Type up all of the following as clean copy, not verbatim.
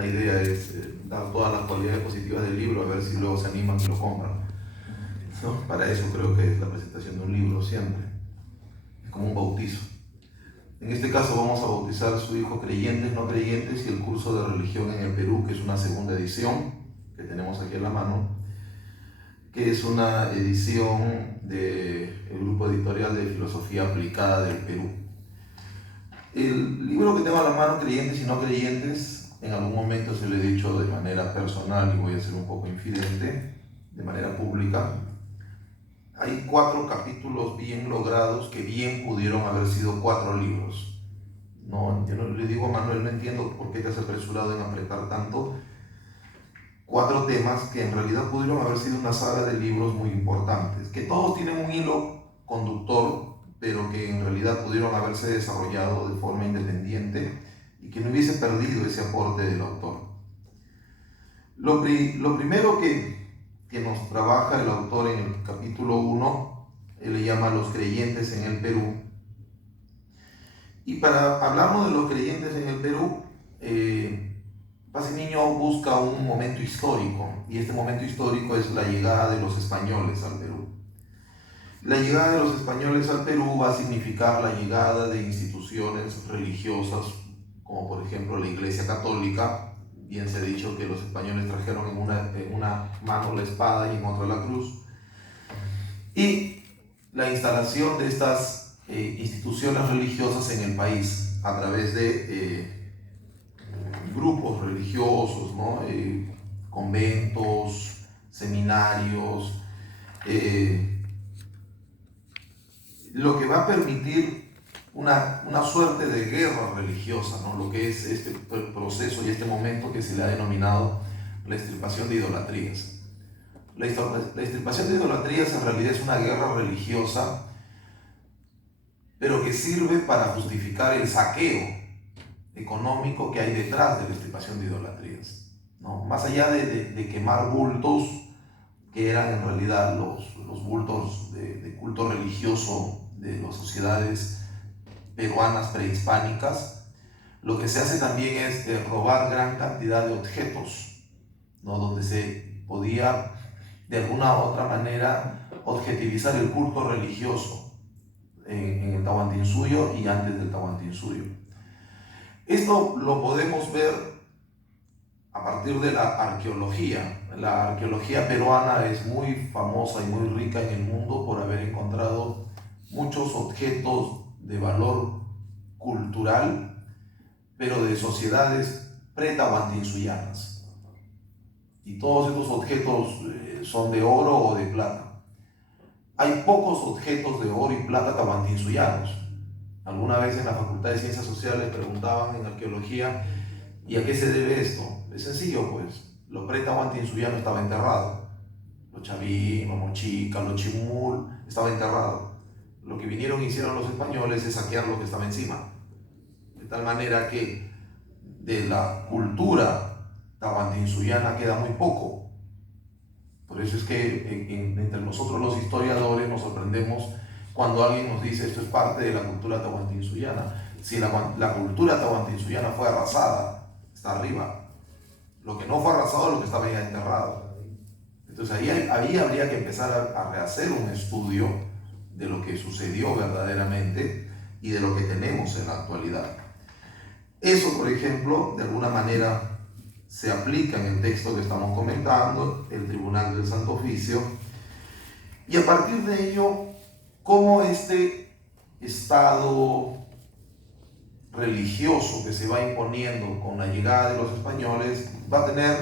una idea es dar todas las cualidades positivas del libro, a ver si luego se animan y lo compran, ¿no? Para eso creo que es la presentación de un libro siempre, es como un bautizo. En este caso vamos a bautizar a su hijo Creyentes, no creyentes, y el curso de religión en el Perú, que es una segunda edición que tenemos aquí en la mano, que es una edición del grupo editorial de filosofía aplicada del Perú. El libro que tengo a la mano, Creyentes y no creyentes, en algún momento se lo he dicho de manera personal y voy a ser un poco infidente, de manera pública. Hay 4 capítulos bien logrados que bien pudieron haber sido 4 libros. No, yo le digo a Manuel, no entiendo por qué te has apresurado en apretar tanto. 4 temas que en realidad pudieron haber sido una saga de libros muy importantes, que todos tienen un hilo conductor, pero que en realidad pudieron haberse desarrollado de forma independiente y que no hubiese perdido ese aporte del autor. Lo primero que nos trabaja el autor en el capítulo 1, él le llama Los creyentes en el Perú. Y para hablarnos de los creyentes en el Perú, Pacimiño busca un momento histórico, y este momento histórico es la llegada de los españoles al Perú. La llegada de los españoles al Perú va a significar la llegada de instituciones religiosas, como por ejemplo la Iglesia Católica. Bien se ha dicho que los españoles trajeron en una mano la espada y en otra la cruz. Y la instalación de estas instituciones religiosas en el país a través de grupos religiosos, ¿no? Conventos, seminarios, lo que va a permitir una suerte de guerra religiosa, ¿no? Lo que es este proceso y este momento que se le ha denominado la extirpación de idolatrías. La extirpación de idolatrías en realidad es una guerra religiosa, pero que sirve para justificar el saqueo económico que hay detrás de la extirpación de idolatrías, ¿no? Más allá de quemar bultos, que eran en realidad los bultos de culto religioso de las sociedades peruanas prehispánicas, lo que se hace también es robar gran cantidad de objetos, ¿no? Donde se podía de alguna u otra manera objetivizar el culto religioso en el Tahuantinsuyo y antes del Tahuantinsuyo. Esto lo podemos ver a partir de la arqueología. La arqueología peruana es muy famosa y muy rica en el mundo por haber encontrado muchos objetos de valor cultural, pero de sociedades pre-tahuantinsuyanas. Y todos estos objetos son de oro o de plata. Hay pocos objetos de oro y plata tahuantinsuyanos. Alguna vez en la Facultad de Ciencias Sociales preguntaban en arqueología, ¿y a qué se debe esto? Es sencillo, pues. Lo pre-tahuantinsuyano estaba enterrado. Los chavín, los mochica, los chimul, estaba enterrado. Lo que vinieron y hicieron los españoles es saquear lo que estaba encima. De tal manera que de la cultura tahuantinsuyana queda muy poco. Por eso es que entre nosotros los historiadores nos sorprendemos cuando alguien nos dice esto es parte de la cultura tahuantinsuyana. Si la cultura tahuantinsuyana fue arrasada, está arriba. Lo que no fue arrasado es lo que estaba ya enterrado. Entonces ahí habría que empezar a rehacer un estudio de lo que sucedió verdaderamente y de lo que tenemos en la actualidad. Eso, por ejemplo, de alguna manera se aplica en el texto que estamos comentando, el Tribunal del Santo Oficio, y a partir de ello, cómo este estado religioso que se va imponiendo con la llegada de los españoles va a tener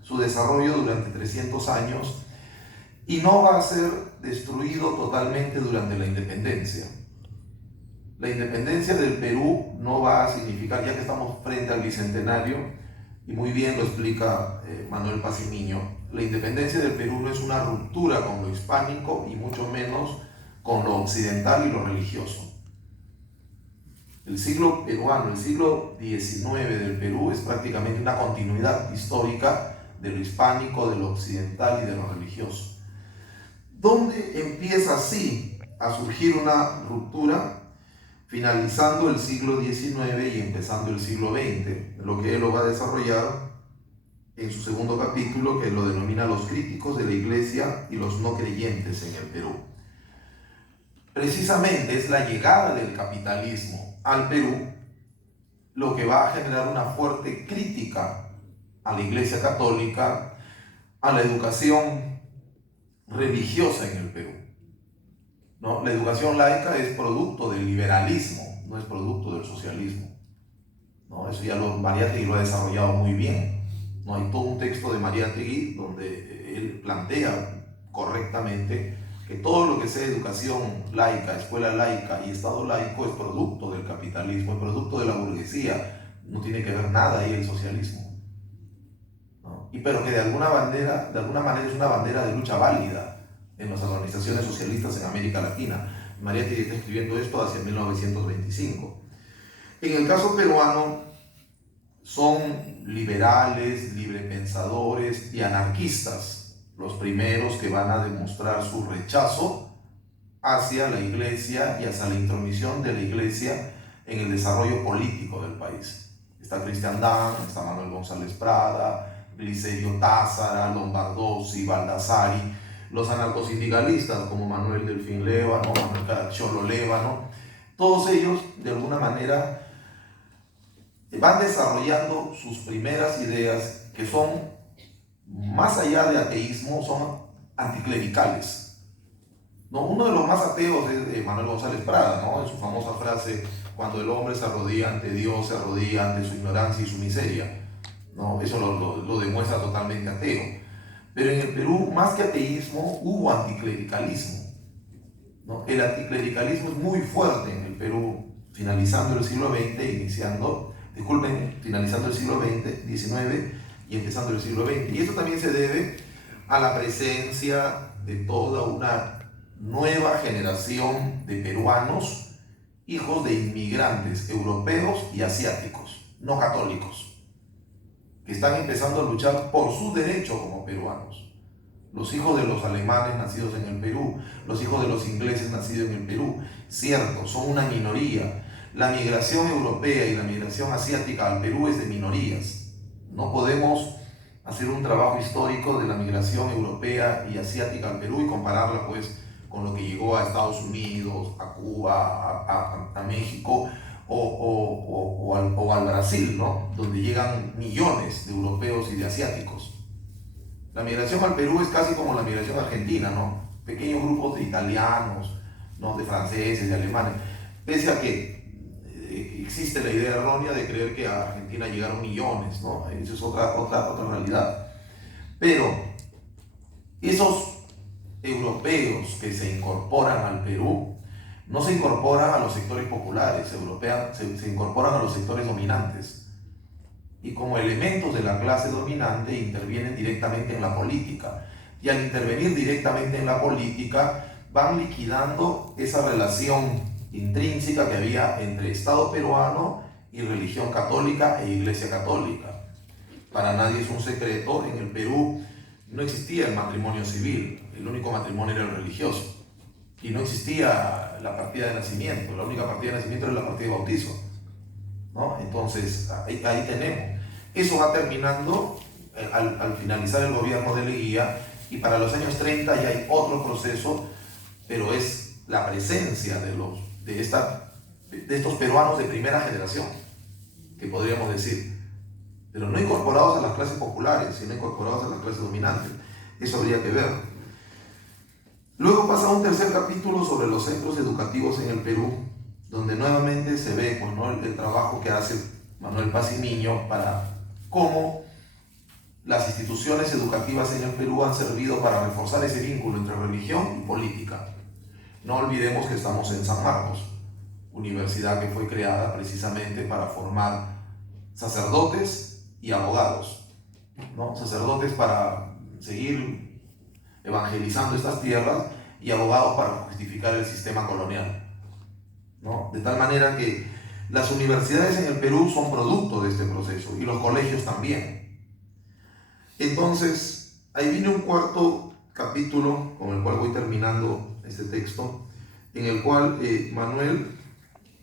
su desarrollo durante 300 años y no va a ser destruido totalmente durante la independencia. La independencia del Perú no va a significar, ya que estamos frente al bicentenario, y muy bien lo explica Manuel Pacimiño, la independencia del Perú no es una ruptura con lo hispánico y mucho menos con lo occidental y lo religioso. El siglo peruano, el siglo XIX del Perú es prácticamente una continuidad histórica de lo hispánico, de lo occidental y de lo religioso. ¿Dónde empieza así a surgir una ruptura? Finalizando el siglo XIX y empezando el siglo XX. Lo que él lo va a desarrollar en su segundo capítulo, que lo denomina Los críticos de la Iglesia y los no creyentes en el Perú. Precisamente es la llegada del capitalismo al Perú lo que va a generar una fuerte crítica a la Iglesia Católica, a la educación religiosa en el Perú, ¿no? La educación laica es producto del liberalismo, no es producto del socialismo, ¿no? Eso ya Mariátegui lo ha desarrollado muy bien, ¿no? Hay todo un texto de Mariátegui donde él plantea correctamente que todo lo que sea educación laica, escuela laica y Estado laico es producto del capitalismo, es producto de la burguesía, no tiene que ver nada ahí el socialismo, ¿no? Pero que de alguna manera es una bandera de lucha válida en las organizaciones socialistas en América Latina. Mariátegui está escribiendo esto hacia 1925. En el caso peruano son liberales, librepensadores y anarquistas los primeros que van a demostrar su rechazo hacia la Iglesia y hacia la intromisión de la Iglesia en el desarrollo político del país. Está Cristian Dan, está Manuel González Prada, Glicerio Tázara, Lombardozzi, Baldassari, los anarcosindicalistas como Manuel Delfín Lévano, Manuel Caracciolo Lévano, todos ellos de alguna manera van desarrollando sus primeras ideas que son, más allá de ateísmo, son anticlericales, ¿no? Uno de los más ateos es Manuel González Prada, ¿no? En su famosa frase, cuando el hombre se arrodilla ante Dios, se arrodilla ante su ignorancia y su miseria, ¿no? Eso lo demuestra totalmente ateo. Pero en el Perú, más que ateísmo, hubo anticlericalismo, ¿no? El anticlericalismo es muy fuerte en el Perú, finalizando el siglo XIX, finalizando el siglo XIX y empezando el siglo XX. Y esto también se debe a la presencia de toda una nueva generación de peruanos, hijos de inmigrantes europeos y asiáticos, no católicos, que están empezando a luchar por su derecho como peruanos. Los hijos de los alemanes nacidos en el Perú, los hijos de los ingleses nacidos en el Perú, cierto, son una minoría. La migración europea y la migración asiática al Perú es de minorías. No podemos hacer un trabajo histórico de la migración europea y asiática al Perú y compararla pues con lo que llegó a Estados Unidos, a Cuba, a México o al Brasil, ¿no? Donde llegan millones de europeos y de asiáticos. La migración al Perú es casi como la migración argentina, ¿no? Pequeños grupos de italianos, ¿no? De franceses, de alemanes. Pese a que existe la idea errónea de creer que a Argentina llegaron millones, ¿no? Eso es otra realidad. Pero esos europeos que se incorporan al Perú no se incorporan a los sectores populares, se incorporan a los sectores dominantes. Y como elementos de la clase dominante intervienen directamente en la política. Y al intervenir directamente en la política van liquidando esa relación intrínseca que había entre Estado peruano y religión católica e Iglesia católica. Para nadie es un secreto, en el Perú no existía el matrimonio civil, el único matrimonio era el religioso. Y no existía la partida de nacimiento, la única partida de nacimiento era la partida de bautizo, ¿no? Entonces, ahí tenemos. Eso va terminando al finalizar el gobierno de Leguía, y para los años 30 ya hay otro proceso, pero es la presencia de estos peruanos de primera generación, que podríamos decir, pero no incorporados a las clases populares, sino incorporados a las clases dominantes. Eso habría que ver. Luego pasa un tercer capítulo sobre los centros educativos en el Perú, donde nuevamente se ve pues, ¿no? el trabajo que hace Manuel Pacimiño para cómo las instituciones educativas en el Perú han servido para reforzar ese vínculo entre religión y política. No olvidemos que estamos en San Marcos, universidad que fue creada precisamente para formar sacerdotes y abogados, ¿no? Sacerdotes para seguir evangelizando estas tierras y abogados para justificar el sistema colonial, ¿no? De tal manera que las universidades en el Perú son producto de este proceso y los colegios también. Entonces, ahí viene un cuarto capítulo con el cual voy terminando este texto, en el cual Manuel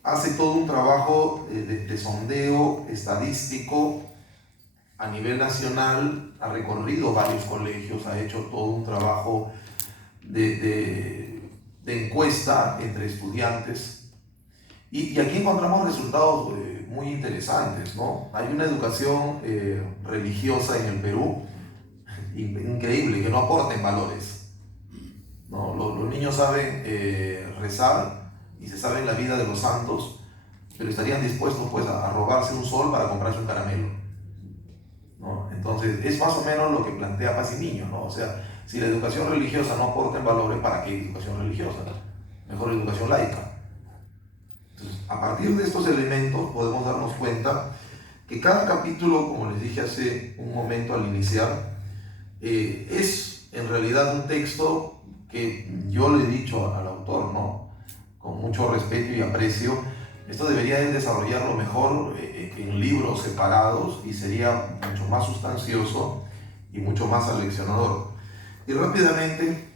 hace todo un trabajo de sondeo estadístico a nivel nacional ha recorrido varios colegios, ha hecho todo un trabajo de encuesta entre estudiantes y aquí encontramos resultados muy interesantes, ¿no? Hay una educación religiosa en el Perú increíble, que no aporten valores, ¿no? Los niños saben rezar y se saben la vida de los santos, pero estarían dispuestos pues a robarse un sol para comprarse un caramelo, ¿no? Entonces es más o menos lo que plantea Paz y Niño, ¿no? O sea, si la educación religiosa no aporta en valores, ¿para qué educación religiosa? Mejor educación laica. Entonces, a partir de estos elementos podemos darnos cuenta que cada capítulo, como les dije hace un momento al iniciar, es en realidad un texto que yo le he dicho al autor, ¿no? Con mucho respeto y aprecio, esto debería de desarrollarlo mejor en libros separados y sería mucho más sustancioso y mucho más aleccionador. Y rápidamente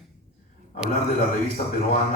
hablar de la revista peruana